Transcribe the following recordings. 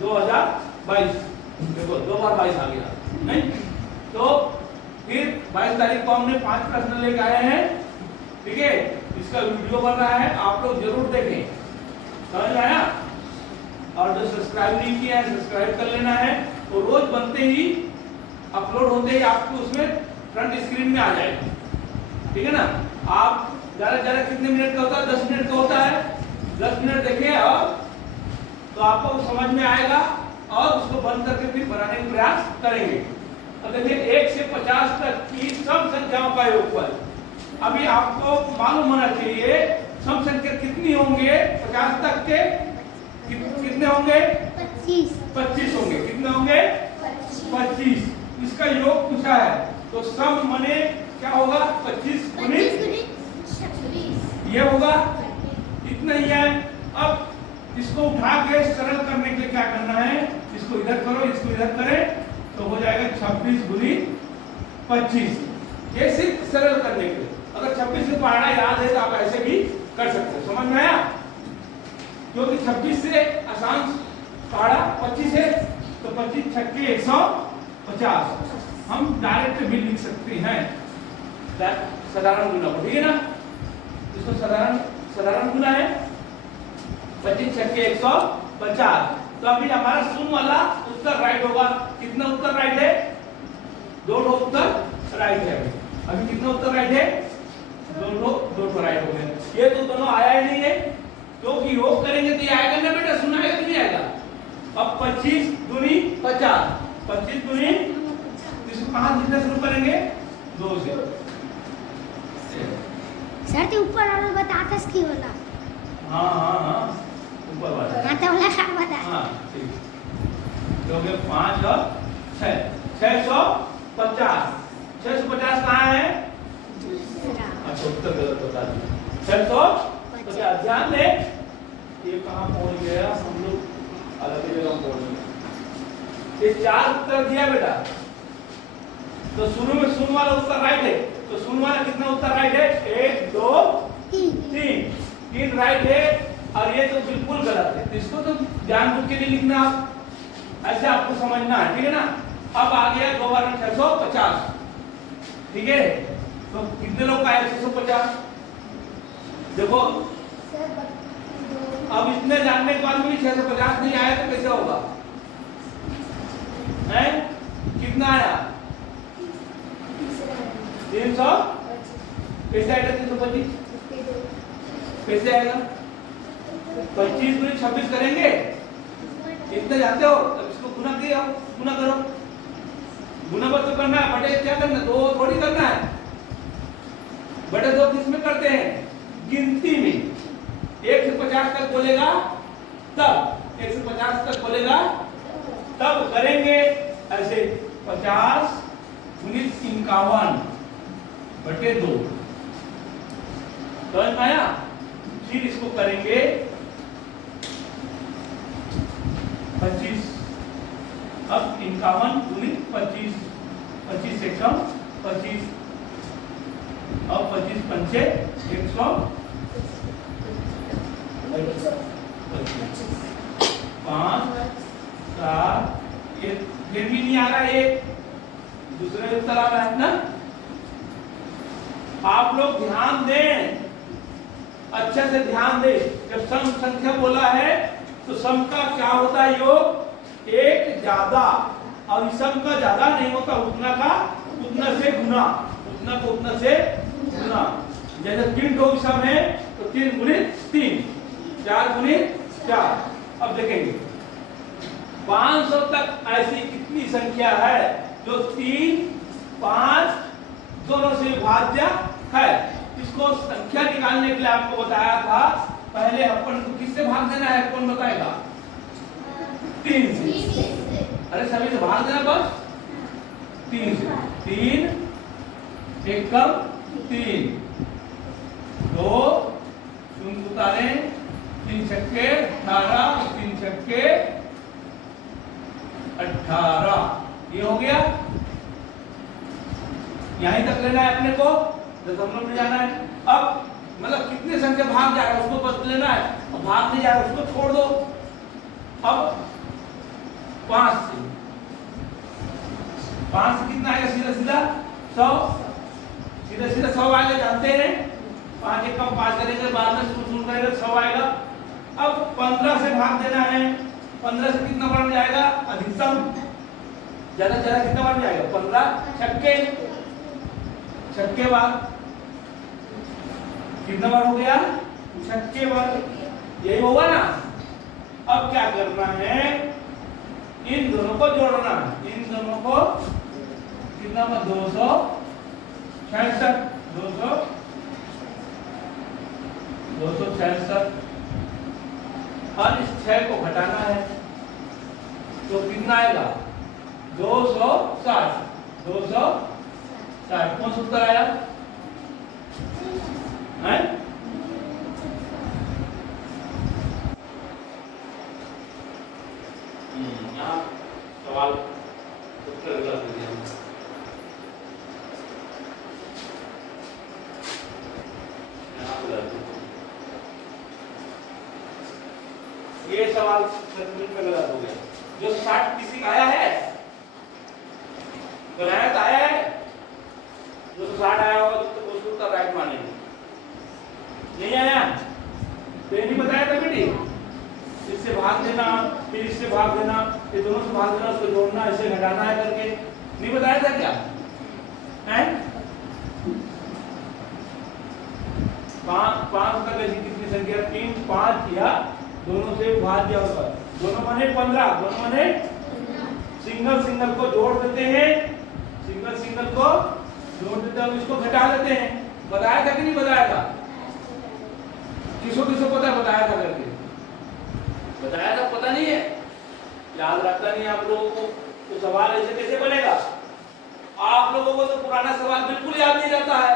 2022। देखो 2 बार 22 आ गया नहीं। तो फिर 22 तारीख को हमने 5 प्रश्न लेके आए हैं, ठीक है। इसका वीडियो बन रहा है, आप लोग जरूर देखें, समझ में आया। और जो सब्सक्राइब नहीं किया है सब्सक्राइब कर लेना है, तो रोज बनते ही अपलोड होते ही आपको उसमें फ्रंट स्क्रीन में आ जाएगा, ठीक है ना। आप ज्यादा कितने मिनट का होता है, 10 मिनट का होता है, 10 मिनट देखें और तो आपको समझ में आएगा और उसको बंद करके फिर बनाने का प्रयास करेंगे। अब देखिए 1 से 50 तक की सम संख्याओं का योगफल। अभी आपको मालूम होना चाहिए सम संख्या कितनी होंगे 50 तक के, कितने होंगे 25 होंगे। कितने होंगे 25। इसका योग पूछा है, तो सम माने क्या होगा 25 गुणित ये होगा, इतना ही है। अब इसको उठा के सरल करने के लिए क्या करना है, इसको इधर करो, इसको इधर करें, तो हो जाएगा 26 गुणित 25। ये सिर्फ सरल करने के लिए। अगर 26 से पहाड़ा याद है तो आप ऐसे भी कर सकते हो, समझ में आया। क्योंकि 26 से आसान पहाड़ा 25 है, तो 25 छक्के 150 हम डायरेक्ट भी लिख सकते हैं साधारण गुना को, ठीक है ना। इसको साधारण गुना है 25 छक्के 150। तो अभी हमारा शून्य वाला उत्तर राइट होगा। कितना उत्तर राइट है, 2 उत्तर राइट है। अभी कितना उत्तर राइट है, 2 राइट हो गए। ये तो दोनों आया ही नहीं है, क्योंकि योग करेंगे तो ये आएगा ना बेटा, सुना आएगा तो नहीं आएगा। अब 25 दूनी 50, 25 दूनी, इसको कहां लिखना शुरू करेंगे 2 से। सर ते ऊपर वाला बतातास की होला। हां ऊपर वाला माथा वाला का बता। हां ठीक। तो ये 5 और 6 650। 650 कहां है, अच्छा उत्तर गलत बता दिया। 650। ध्यान दे ये कहां पहुंच गया, हम लोग अलग ही जगह पहुंच गए। ये 4 उत्तर दिया बेटा, तो शुरू में शून्य वाला उत्तर राइट है, तो शून्य वाला कितना उत्तर राइट है, 1 2 3 राइट है। और ये तो बिल्कुल गलत है, तो इसको तो जानबूझ के नहीं लिखना, आप ऐसे आपको समझना है, ठीक है ना। अब आ गया 2 बार 650, ठीक है। तो कितने लोग का है 650, देखो। अब इतने जानने के बाद भी 650 नहीं आया तो कैसे होगा, है कितना आया 300। कैसे आएगा 325, कैसे आएगा 25 गुणित 26 करेंगे, इतना जानते हो। अब इसको गुना करो, गुना बस तो करना है, बटे क्या करना, 2 थोड़ी करना है। बटे 2 किस में करते हैं, गिनती में। 1 से 50 तक बोलेगा तब, 1 से 50 तक बोलेगा तब करेंगे ऐसे। 50 गुणित 51 बटे 2, समझ में आया। फिर इसको करेंगे 25। अब 51 गुणित 25, 25 से कम 25, अब 25 पंचे 100, 5 7 ये फिर भी नहीं आ रहा है, दूसरे उत्तर आ रहा है ना। आप लोग ध्यान दें, अच्छे से ध्यान दें। जब सम संख्या बोला है तो सम का क्या होता है, योग 1 ज्यादा, और सम का ज्यादा नहीं होता, उतना का उतना से गुना, उतना को उतना से गुना। जैसे 3 ठो सम है तो 3 गुणित 3, 4 गुणित 4। अब देखेंगे 500 तक ऐसी कितनी संख्या है जो 3 5 दोनों से विभाज्य है। इसको संख्या निकालने के लिए आपको बताया था, पहले अपन को किससे भाग देना है, कौन बताएगा, 3 से। अरे सभी से भाग देना बस, 3 से। 3 एकम 3, 2 शून्य उतारे, 3 छक्के 18, 3 छक्के 18। ये हो गया, यहीं तक लेना है अपने को, दशमलव में जाना है। अब मतलब कितने संख्या भाग जा रहा है उसको बस लेना है, और भाग नहीं जा रहा है उसको छोड़ दो। अब 5 से 5 से कितना आएगा सीधा सीधा 100 सीधा सीधा 100 आएगा जानते हैं 5 एक कम 5 करेंगे बाद में शुरू करेंगे 100 आएगा। अब 15 से भाग देना है 15 से कितना बढ़ जाएगा अधिकतम ज्यादा से ज्यादा कितना बढ़ जाएगा 15 छक्के बाद कितना बार हो गया छक्के बार यही होगा ना। अब क्या करना है इन दोनों को जोड़ना है इन दोनों को कितना 266 और इस 6 को घटाना है तो कितना आएगा 260 कौन सा उत्तर आया है? यहाँ सवाल उत्तर गलत हो गया। ये सवाल में गलत हो गया। जो 60 किसी का आया है बनाया तो आया है जो 60 आया होगा तो उसको उत्तर राइट मानेंगे। नहीं आया तो ये नहीं बताया था बेटी इससे भाग देना फिर इससे भाग देना ये दोनों से भाग देना उसको जोड़ना इसे घटाना है करके नहीं बताया था क्या है? 5 तक ऐसी कितनी संख्या 3 5 या दोनों से भाज्य होगा दोनों माने 15 दोनों माने सिंगल को जोड़ देते हैं सिंगल को जोड़ देते हैं इसको घटा देते हैं। बताया था कि नहीं बताया था किसको पता है बताया था करके बताया था पता नहीं है याद रखता नहीं आप लोगों को तो सवाल ऐसे कैसे बनेगा। आप लोगों को तो पुराना सवाल बिल्कुल याद नहीं रहता है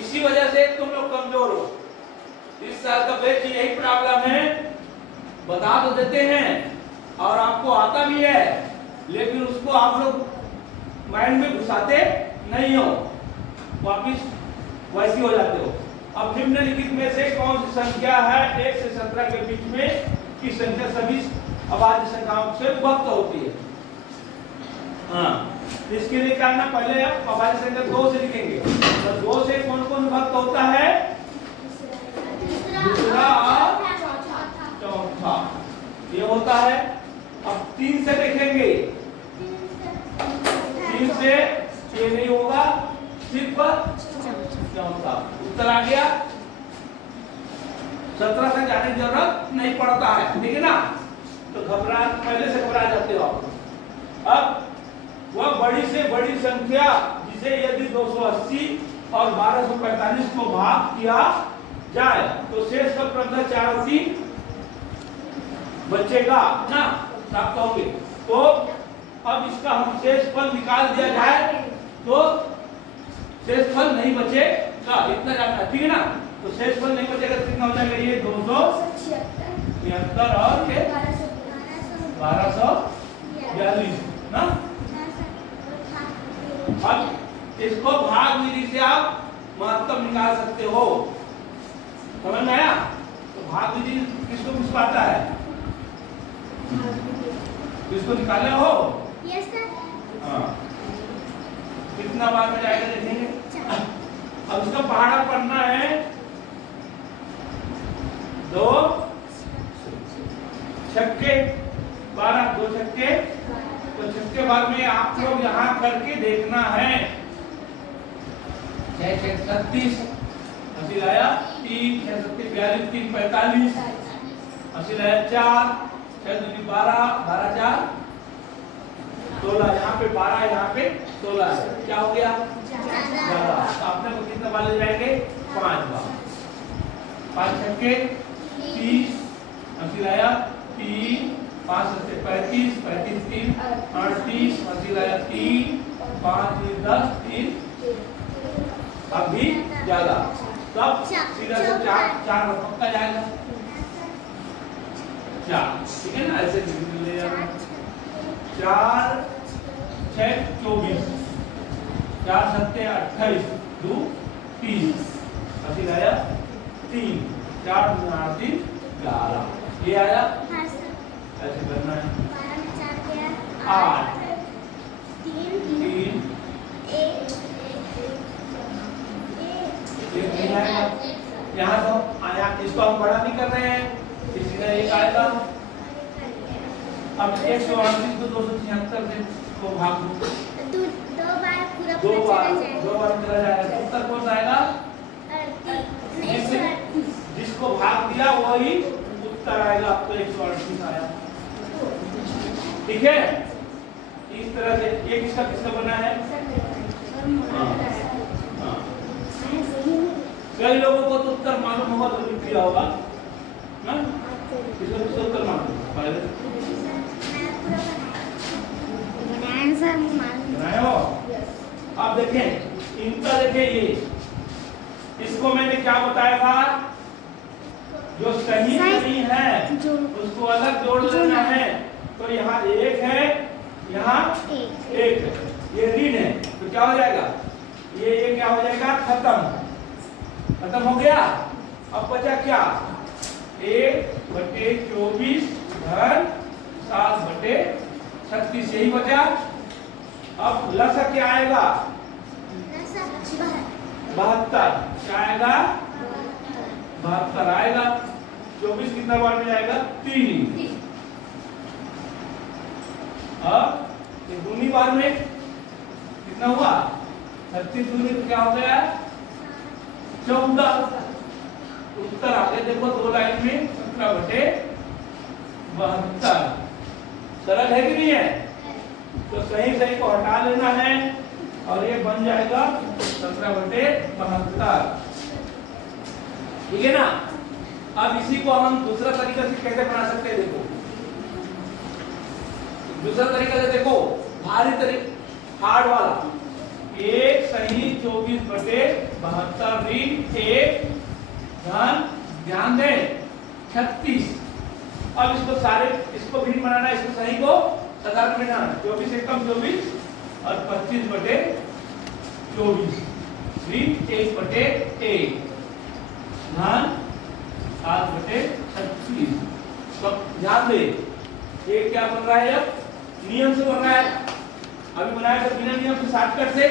इसी वजह से तुम लोग कमजोर हो। इस साल का बैच यही प्रॉब्लम है बता तो देते हैं और आपको आता भी है लेकिन उसको आप लोग माइंड में घुसाते नहीं हो वापिस वैसी हो जाते हो। अब निम्नलिखित में से कौन सी संख्या है 1 से 17 के बीच में की संख्या सभी अभाज्य संख्याओं से विभक्त होती है। हाँ इसके लिए क्या करना पहले आप अभाज्य संख्या 2 से लिखेंगे तो 2 से कौन विभक्त होता है दूसरा और चौथा ये होता है। अब 3 से देखेंगे 3 से ये नहीं होगा सिर्फ चौथा उत्तर आ गया। 17 से जाने की जरूरत नहीं पड़ता है ठीक है ना तो पहले से घबरा जाते हो आप। अब वह बड़ी से बड़ी संख्या जिसे यदि 280 और 1245 को भाग किया जाए तो शेष का क्रम 4 और 3 बचेगा ना प्राप्त होंगे। तो अब इसका हम शेष फल निकाल दिया जाए तो शेष फल नहीं बचेगा इतना जानना ठीक है ना। तो शेष फल नहीं बचेगा कितना हो जाएगा ये 276 और ये 1242 ना। अब इसको भाग विधि से आप महत्तम निकाल सकते हो समझ में आया। तो भाग विधि किसको किसको आता है किसको निकाले हो यस सर। हाँ कितना बार में जाएगा देखेंगे। अब इसका पहाड़ा पढ़ना है 2 छक्के 12 2 छक्के तो छक्के बाद में आप लोग यहाँ करके देखना है 6 6 36 अस्सी लाया 3 6 7 42 3 45 अस्सी लाया 4 6 2 12 12 4 16 यहाँ पे 12 यहाँ पे 16 है क्या हो गया ज्यादा। तो आपने को कितना बार ले जाएंगे 5 बार 5 छक्के 30 अस्सी लाया 3 5 7 35 35 3 38 अस्सी लाया 3 5 10 3 अभी ज्यादा तब सीधा से 4 पक्का जाएगा 4 ठीक है ना। ऐसे ले 4 6 24 4 7 28 2 30 अस्सी लाया 3 4 2 8 3 11 ये आया। हाँ सर। ऐसे करना है। 12 में 4 गया 8 3 3 1 एक नहीं आएगा। यहाँ तो आया, इसको हम बड़ा नहीं कर रहे हैं, इसी का एक आएगा। अब 138 को 276 से को भाग दो, दो बार पूरा दो बार चला जाएगा। चला जाएगा। तो उत्तर कौन सा आएगा? जिसको भाग दिया वही उत्तर आएगा। अब तो 138 आया। ठीक है, इस तरह से ये किसका किसका बना है? हाँ। कई लोगों को तो उत्तर मालूम होगा तो लिख दिया होगा ना, किसको किसको उत्तर मालूम पहले आंसर मालूम बनाए हो। अब देखें इनका, देखें ये, इसको मैंने क्या बताया था, जो सही नहीं है उसको अलग जोड़ लेना है। तो यहाँ एक है, यहाँ एक है, ये ऋण है, तो क्या हो जाएगा? ये क्या हो जाएगा? खत्म हो गया। अब बचा क्या? 1/24 धन 7/36 यही बचा। अब लसा क्या आएगा? 72 क्या आएगा? 72 आएगा। 24 कितना बार में जाएगा? 3। अब ये दूनी बार में कितना हुआ? 36 दूनी तो क्या हो गया? 14। उत्तर आगे देखो, दो लाइन में 17/72। सरल है कि नहीं है? तो सही को हटा लेना है और ये बन जाएगा 17/72। ठीक है ना। अब इसी को हम दूसरा तरीका से कैसे बना सकते हैं? देखो दूसरा तरीका से, देखो भारी तरीका, हार्ड वाला। 1 सही 24/72 ऋण 1 धन, ध्यान दें 36। अब इसको भी बनाना है, इसको सही को साधारण में बनाना है। 24 एकम 24 और 25/24 ऋण 1/1 धन 7/36। तो ध्यान दे, ये क्या बन रहा है? अब नियम से बन रहा है। अभी बनाया था बिना नियम से शॉर्टकट से,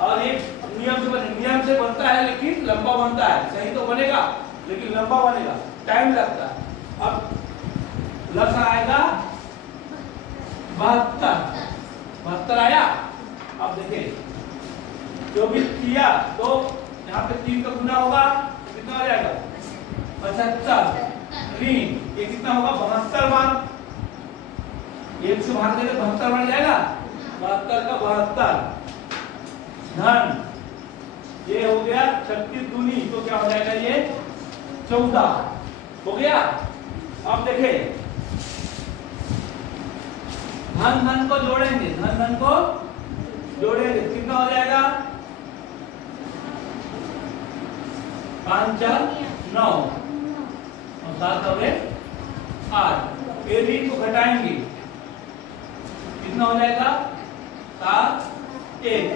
और एक नियम से बनता है लेकिन लंबा बनता है। सही तो बनेगा लेकिन लंबा बनेगा, टाइम लगता है। अब लसा आएगा 72 आया। अब देखिए 24 किया तो यहाँ पे 3 का गुना होगा, कितना हो जाएगा? 75 ऋण ये कितना होगा? 72 बार। 1 से भाग देंगे 72 बन जाएगा। 72 का 72 धन, ये हो गया 36 दूनी, तो क्या हो जाएगा? ये 14 हो गया। अब देखें धन को जोड़ेंगे, धन को जोड़ेंगे, कितना हो जाएगा? 5 4 9 और 7 8। ये ऋण को घटाएंगे, कितना हो जाएगा? 7 1।